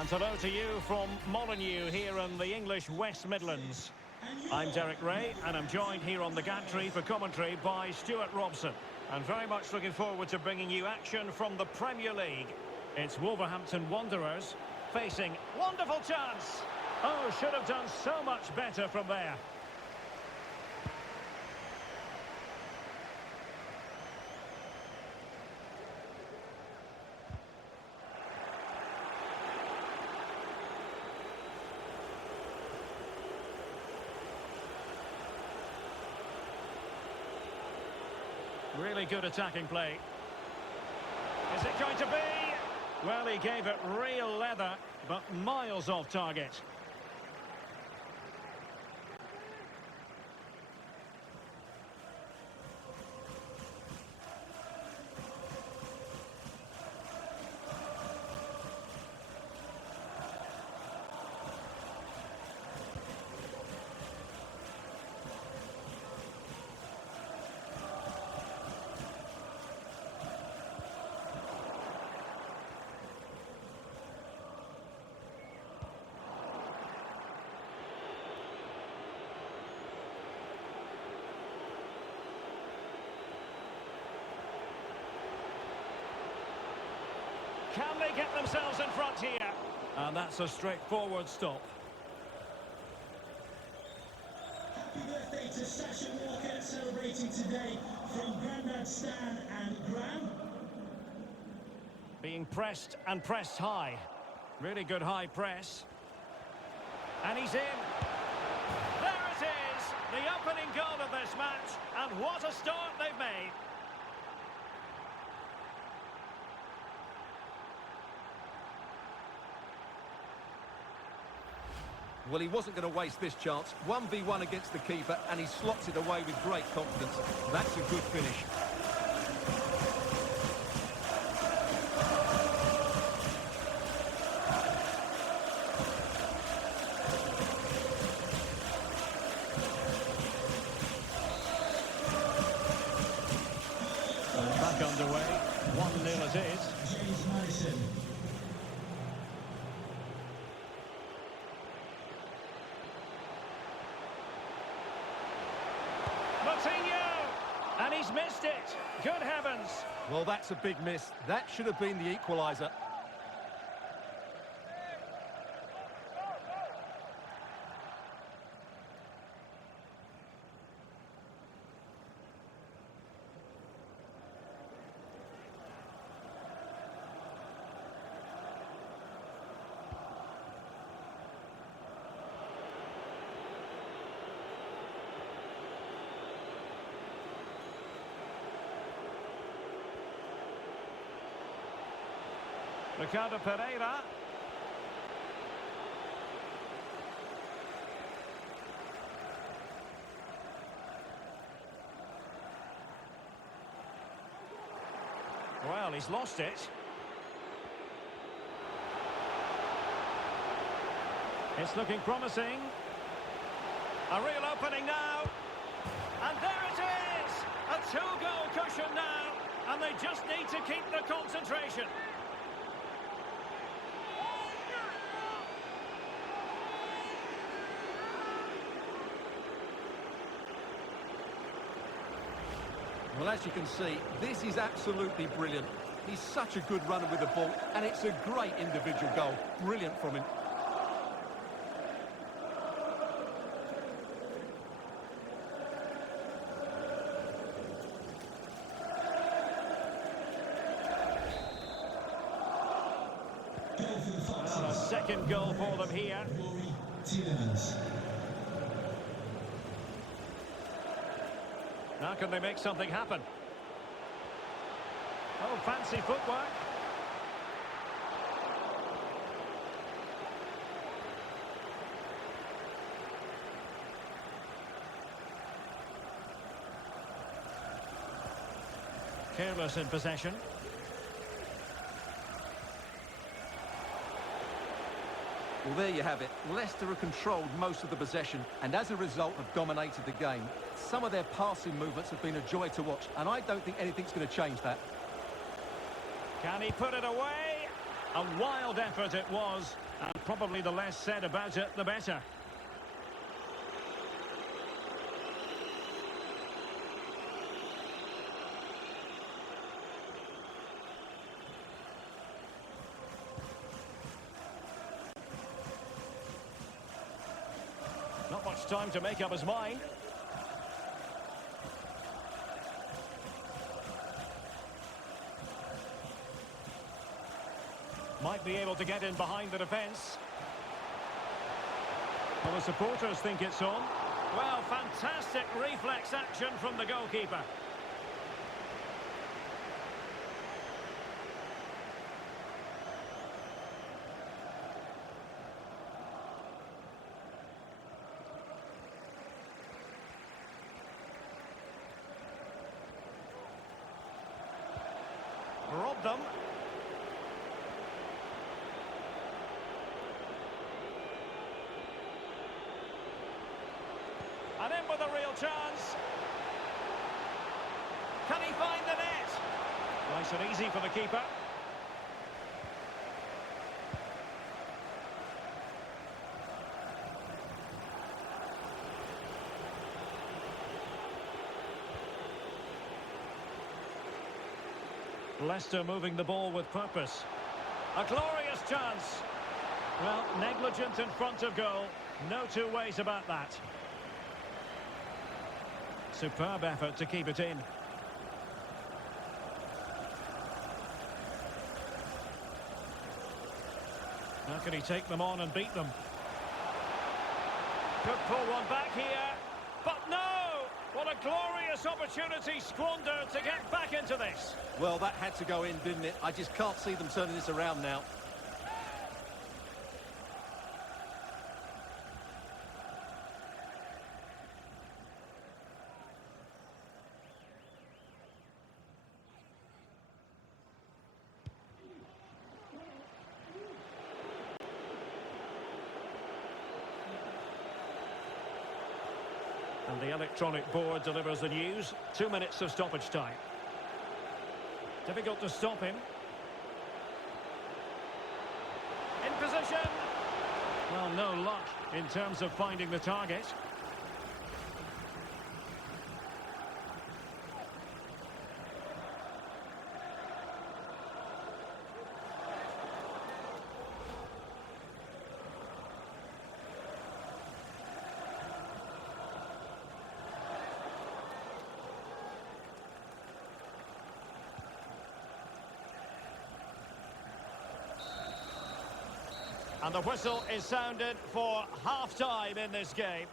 And hello to you from Molineux here in the English West Midlands. I'm Derek Ray and I'm joined here on the gantry for commentary by Stuart Robson. And very much looking forward to bringing you action from the Premier League. It's Wolverhampton Wanderers facing wonderful chance. Oh, should have done so much better from there. Really good attacking play. Is it going to be? Well, he gave it real leather, but miles off target. Can they get themselves in front here? And that's a straightforward stop. Happy birthday to Sasha Walker, celebrating today from Grandad Stan and Gran. Being pressed and pressed high. Really good high press. And he's in. There it is! The opening goal of this match. And what a start they've made. Well, he wasn't going to waste this chance. 1v1 against the keeper, and he slots it away with great confidence. That's a good finish. Back underway. 1-0 it is. James Madison. Coutinho! And he's missed it. Good heavens. Well, that's a big miss. That should have been the equaliser. Ricardo Pereira. Well, he's lost it. It's looking promising. A real opening now. And there it is! A two-goal cushion now. And they just need to keep the concentration. Well, as you can see, this is absolutely brilliant. He's such a good runner with the ball, and it's a great individual goal. Brilliant from him. Well, a second goal for them here. Rory Tielemans. Now can they make something happen? Oh, fancy footwork. Careless in possession. Well, there you have it. Leicester have controlled most of the possession, and as a result have dominated the game. Some of their passing movements have been a joy to watch, and I don't think anything's going to change that. Can he put it away? A wild effort it was, And probably the less said about it, the better. Not much time to make up his mind. Might be able to get in behind the defence. Well, the supporters think it's on. Well, fantastic reflex action from the goalkeeper. Robbed them. And in with a real chance. Can he find the net? Nice and easy for the keeper. Leicester moving the ball with purpose. A glorious chance. Well, negligent in front of goal. No two ways about that. Superb effort to keep it in. How can he take them on and beat them? Could pull one back here. But no! What a glorious opportunity squandered to get back into this. Well, that had to go in, didn't it? I just can't see them turning this around now. And the electronic board delivers the news. 2 minutes of stoppage time. Difficult to stop him. In position. Well, no luck in terms of finding the target. And the whistle is sounded for half-time in this game.